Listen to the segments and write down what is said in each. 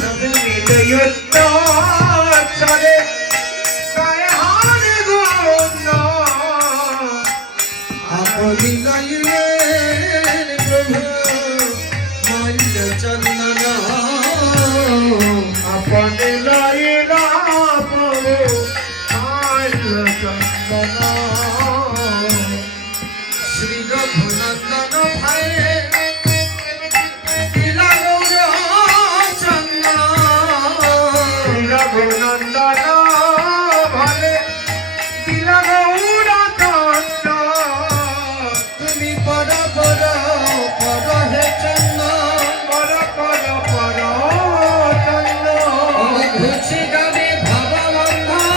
তবে মিলয়ুক্ত চলে গায়ে হার গৌর আপনি লাইলেন প্রভু মাল্য চন্দন আপনি লাইলা প্রভু মাল্য চন্দন শ্রী রঘুনন্দন ভাই দিলা গৌর চন্দন রঘুনন্দন ভালে দিলা গৌর চন্দন তুমি পর পর পর হে চন্দন পর পর পর চন্দন ঘুচি গাবে ভববন্ধন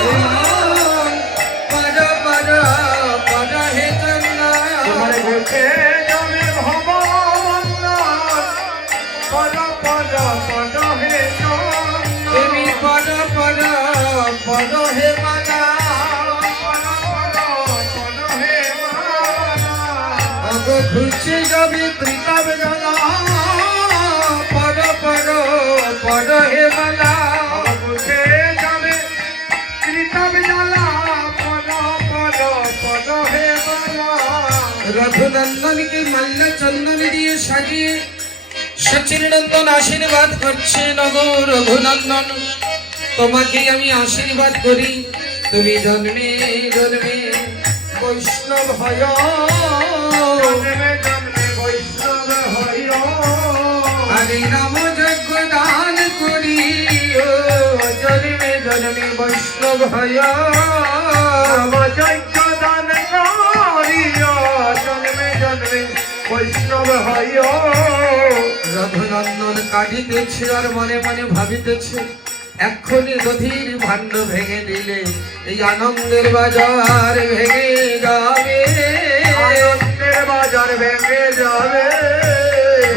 পর পর পর হে চন্দন তোমারে ঘুরতে যাবে ভববন্ধন পর পর পর হে চন্দন তুমি পর পর পর হে মালা অগ ঘুচি গাবে ত্রিকাব জলা পর পর পর হে মালা রঘুনন্দন কে মাল্য চন্দন দিয়ে সাজিয়ে সচিন নন্দন আশীর্বাদ করছে নগো রঘুনন্দন তোমাকে আমি আশীর্বাদ করি তুমি জন্মে জন্মে বৈষ্ণব হয় হরে নাম যজ্ঞ দান করি ও জন্মে জন্মে বৈষ্ণব হয় বৈষ্ণব হয় রঘুনন্দন কাঁদিতেছে আর মনে মনে ভাবিতেছে এক্ষুনি দধির ভাণ্ড ভেঙে দিলে এই আনন্দের বাজার ভেঙে যাবে আনন্দের বাজার ভেঙে যাবে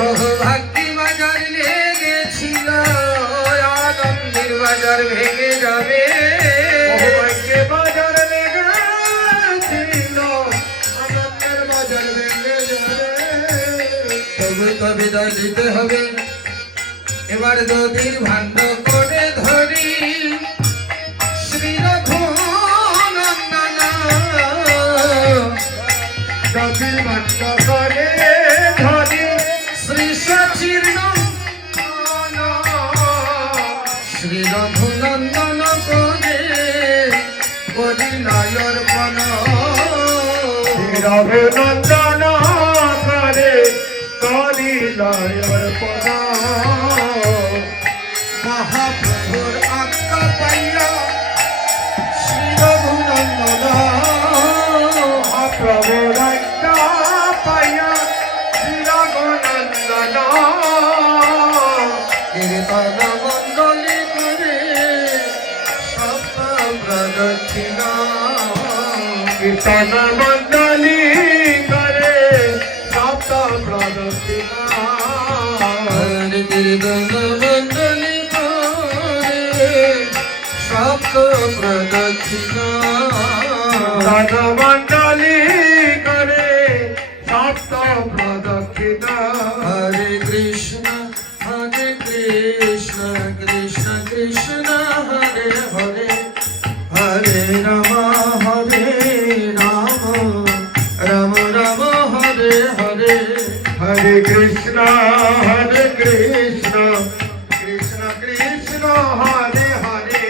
বহুভাগ্যি বাজার লেগেছিল আনন্দের বাজার ভেঙে যাবে বহুভাগ্যে বাজার লেগেছিল আনন্দের বাজার ভেঙে যাবে তবে তো বিদায় দিতে হবে এবার দধির ভাণ্ড করে ধরি শ্রী রঘুনন্দন দধির ভাণ্ড করে ধরি শ্রী সচির্ণ শ্রী রঘুনন্দন করে করিলায় অর্পণ রঘুনন্দন করে করিলায় অর্পণ মহাপ্রভুর আজ্ঞা পাইয়া শ্রী রঘুনন্দন প্রভুর আজ্ঞা পাইয়া শ্রী রঘুনন্দন কীর্তন মণ্ডলী করে সপ্ত প্রদক্ষিণা কীর্তন মণ্ডলী করে সপ্ত প্রদক্ষিণা হরে কীর্তন মণ্ডলী করে সপ্ত প্রদক্ষিণা কীর্তন মণ্ডলী করে সপ্ত প্রদক্ষিণা হরে কৃষ্ণ কৃষ্ণ কৃষ্ণ হরে হরে হরে রাম রাম রাম হরে হরে হরে কৃষ্ণ কৃষ্ণ কৃষ্ণ হরে হরে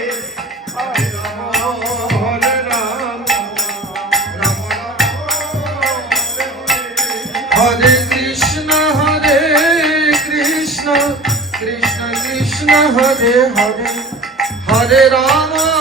হরে রাম হরে রাম রাম হরে কৃষ্ণ কৃষ্ণ কৃষ্ণ হরে হরে হরে রাম